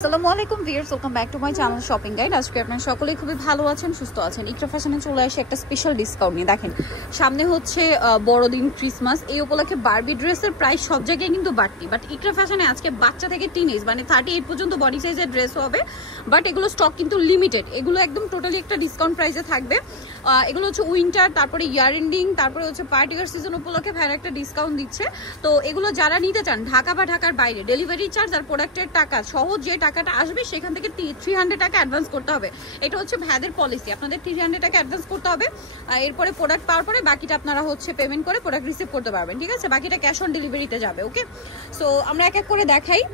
আসসালামু আলাইকুম viewers, welcome back to my channel shopping guide. আজকে আপনারা সকলেই খুবই ভালো আছেন, সুস্থ আছেন। ইকরা ফ্যাশনে চলে আসে একটা স্পেশাল ডিসকাউন্ট নিয়ে। দেখেন, সামনে হচ্ছে বড়দিন, ক্রিসমাস, এই উপলক্ষে বারবি ড্রেসের প্রাইস সব জায়গায় কিন্তু বাড়তি। বাট ইকরা ফ্যাশনে আজকে বাচ্চা থেকে টিনেজ মানে 38 পর্যন্ত বডি সাইজের ড্রেস হবে। বাট এগুলো স্টক কিন্তু লিমিটেড, এগুলো একদম টোটালি একটা ডিসকাউন্ট প্রাইসে থাকবে। এগুলো হচ্ছে উইন্টার, তারপরে ইয়ার এন্ডিং, তারপরে হচ্ছে পার্টিকুলার সিজন উপলক্ষে ভাইরা একটা ডিসকাউন্ট দিচ্ছে। তো এগুলো যারা নিতে চান ঢাকা বা ঢাকার বাইরে, ডেলিভারি চার্জ আর প্রোডাক্টের টাকা সহ যে টাকাটা আসবে সেখান থেকে 300 টাকা অ্যাডভান্স করতে হবে। এটা হচ্ছে ভাইদের পলিসি, আপনাদের 300 টাকা অ্যাডভান্স করতে হবে। এরপরে প্রোডাক্ট পাওয়ার পরে বাকিটা আপনারা হচ্ছে পেমেন্ট করে প্রোডাক্ট রিসিভ করতে পারবেন, ঠিক আছে? বাকিটা ক্যাশ অন ডেলিভারিতে যাবে। ওকে, সো আমরা এক এক করে দেখাই।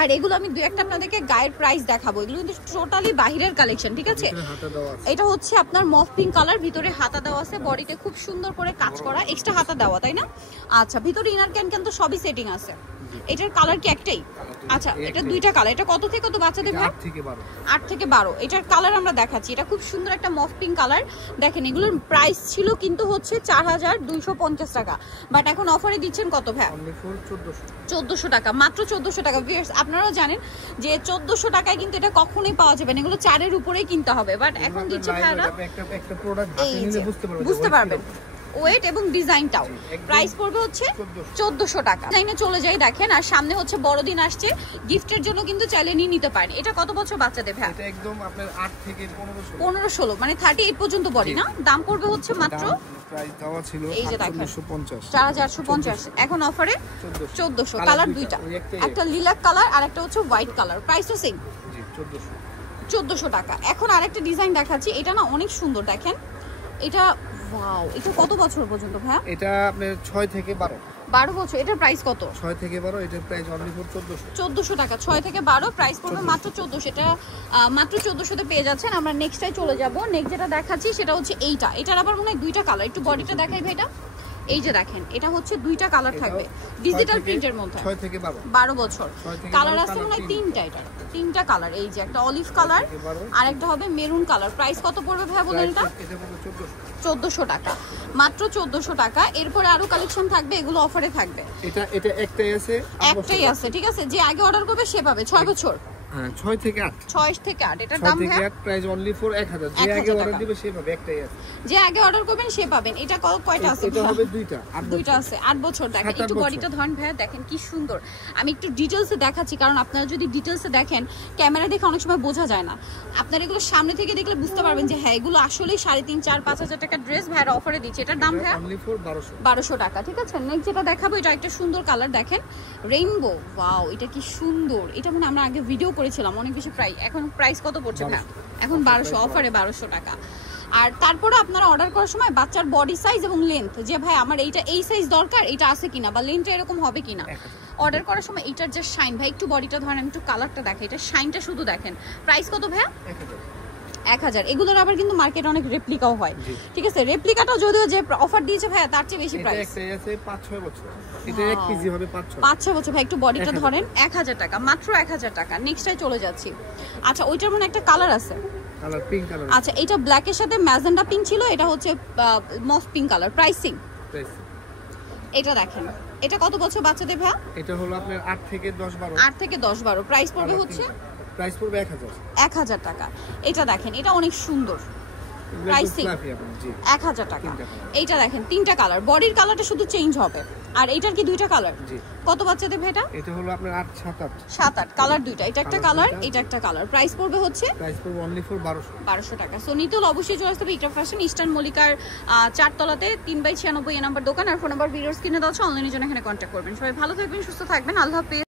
আর এগুলো আমি দুই একটা আপনাদেরকে গায়ের প্রাইস দেখাবো। এগুলো কিন্তু টোটালি বাহিরের কালেকশন, ঠিক আছে? এটা হচ্ছে আপনার মফ পিঙ্ক কালার, ভিতরে হাতা দেওয়া আছে, বডিতে খুব সুন্দর করে কাজ করা, এক্সট্রা হাতা দেওয়া, তাই না? আচ্ছা, ভিতরে ইনার ক্যান তো সবই সেটিং আছে। এটার কালার কি একটাই? আচ্ছা, এটা দুইটা কালার। এটা কত থেকে কত বাচ্চাদের? 8 থেকে 12। এটার কালার আমরা দেখাচ্ছি। এটা খুব সুন্দর একটা মফ পিঙ্ক কালার। দেখেন, এগুলোর প্রাইস ছিল কিন্তু হচ্ছে 4250 টাকা, বাট এখন অফারে দিচ্ছেন কত ভাই? 1400 টাকা, মাত্র 1400 টাকা। ভিউয়ার্স, আপনারাও জানেন যে 1400 টাকায় কিন্তু এটা কখনোই পাওয়া যাবে না, এগুলো 4 এর উপরেই কিনতে হবে। বাট এখন দিচ্ছে ভাইরা, একটা প্রোডাক্ট হাতে নিলে বুঝতে পারবেন ওয়েট এবং ডিজাইনটাও। প্রাইস পড়বে হচ্ছে 1400 টাকা। ডিজাইনে চলে যাই। দেখেন, আর সামনে হচ্ছে বড়দিন আসছে, গিফটের জন্য কিন্তু চাইলে নিয়ে নিতে পারেন। এটা কত বছর বাচ্চাদের ভাই? এটা একদম আপনার 8 থেকে 15-16 মানে 38 পর্যন্ত বডি না? দাম পড়বে হচ্ছে মাত্র, প্রাইস দেওয়া ছিল 4850, এখন অফারে 1400। কালার দুইটা, একটা লিলাক কালার আর একটা হচ্ছে হোয়াইট কালার। প্রাইসও সেম, জি 1400 টাকা। এখন আরেকটা ডিজাইন দেখাচ্ছি, এটা না অনেক সুন্দর। দেখেন এটা, ওয়াও, এটা কত বছর পর্যন্ত ভাই? এটা আপনার 6 থেকে 12 বছর। এটার প্রাইস কত? 6 থেকে 12। এটার প্রাইস অনলি ফর 1400 টাকা। 6 থেকে 12 প্রাইস পড়বে মাত্র 1400। এটা মাত্র 1400 তে পেয়ে যাচ্ছেন। আমরা নেক্সটটাই চলে যাব। নেক্সট যেটা দেখাচ্ছি সেটা হচ্ছে এইটা। এটার আবার মনে হয় দুইটা কালার। একটু বডিটা দেখাই ভাই। এই যে দেখেন, এটা হচ্ছে দুইটা কালার থাকবে ডিজিটাল প্রিন্টের মধ্যে। 6 থেকে 12 বছর। কালার আছে মনে হয় তিনটা। এটার তিনটা কালার। এই যে একটা অলিভ কালার আর একটা হবে মেরুন কালার। প্রাইস কত পড়বে ভাই বলেন? এটা 1400 টাকা, মাত্র 1400 টাকা। এরপরে আরো কালেকশন থাকবে, এগুলো অফারে থাকবে। এটা একটাই আছে, ঠিক আছে? যে আগে অর্ডার করবে সে পাবে 6 বছর। হ্যাঁ, 6 থেকে 8। 6 থেকে 8। এটার দাম ভাই প্রাইস অনলি ফর 1000। যে আগে অর্ডার দিবে সে পাবে, একটাই আছে। যে আগে অর্ডার করবেন সে পাবেন। এটা কয়টা আছে? এটা হবে দুইটা আছে। 8 বছর। দেখেন একটু বডিটা ধরেন ভাই, দেখেন কি সুন্দর। আমি একটু ডিটেইলসে দেখাচ্ছি, কারণ আপনারা যদি ডিটেইলসে দেখেন, ক্যামেরা দেখে অনেক সময় বোঝা যায় না। আপনারা এগুলো সামনে থেকে দেখলে বুঝতে পারবেন যে হ্যাঁ, এগুলো আসলেই 3.5, 4, 5000 টাকা ড্রেস ভাইরা অফারে দিচ্ছে। এটার দাম ভাই অনলি ফর 1200 টাকা, ঠিক আছে? নেক্সট যেটা দেখাবো, এটা একটা সুন্দর কালার। দেখেন, রেইনবো, ওয়াও, এটা কি সুন্দর। এটা মানে আমরা আগে ভিডিও করেছিলাম, অনেক বেশি প্রাইস। এখন প্রাইস কত পড়ছে ভাই? এখন 1200, অফারে 1200 টাকা। আর তারপরে আপনারা অর্ডার করার সময় বাচ্চার বডি সাইজ এবং লেন্থ, যে ভাই আমার এইটা এই সাইজ দরকার, এটা আছে কিনা, বা লেন্থটা এরকম হবে কিনা, অর্ডার করার সময় এইটার যে শাইন, ভাই একটু বডিটা ধরেন, একটু কালারটা দেখেন, এটা শাইনটা শুধু দেখেন। প্রাইস কত ভাই? 1000। এগুলোর আবার কিন্তু মার্কেটে অনেক রেপ্লিকাও হয়, ঠিক আছে? রেপ্লিকাটাও যদিও যে অফার দিয়েছে ভাই তার চেয়ে বেশি প্রাইস। এটা আছে 5-6 বছর। এটা 1 কেজি হবে 5-6 বছর। ভাই একটু বডিটা ধরেন, 1000 টাকা, মাত্র 1000 টাকা। নেক্সটটাই চলে যাচ্ছি। আচ্ছা, ওইটার মনে একটা কালার আছে, কালার পিঙ্ক কালার। আচ্ছা, এটা ব্ল্যাকের সাথে ম্যাজেন্ডা পিঙ্ক ছিল, এটা হচ্ছে মফ পিঙ্ক কালার। প্রাইসিং এটা দেখেন, এটা কত বছর বাচ্চাদের ভাই? এটা হলো আপনার 8 থেকে 10-12। 8 থেকে 10-12। প্রাইস পড়বে হচ্ছে, প্রাইস পড়বে 1000 টাকা। এটা দেখেন, এটা অনেক সুন্দর। প্রাইসিং 1000 টাকা। এইটা দেখেন, তিনটা কালার, বডির কালারটা শুধু চেঞ্জ হবে। আর এইটার কি দুইটা কালার? কত বাচ্চাদের ভাই? এটা হলো আপনার 7-8 কালার দুইটা। এটা একটা কালার, এটা একটা কালার। প্রাইস পড়বে হচ্ছে, প্রাইস পড়বে অনলি ফর 1200 টাকা। সো নিতে হলে অবশ্যই চলে আসতে হবে ইকরা ফ্যাশন, ইস্টার্ন মল্লিকার 4 তলাতে 3/96 নাম্বার দোকান। আর ফোন নাম্বার ভিডিওর স্ক্রিনে দেওয়া আছে, অনলাইনের জন্য এখানে কন্ট্যাক্ট করবেন। সবাই ভালো থাকবেন, সুস্থ থাকবেন। আল্লাহ হাফেজ।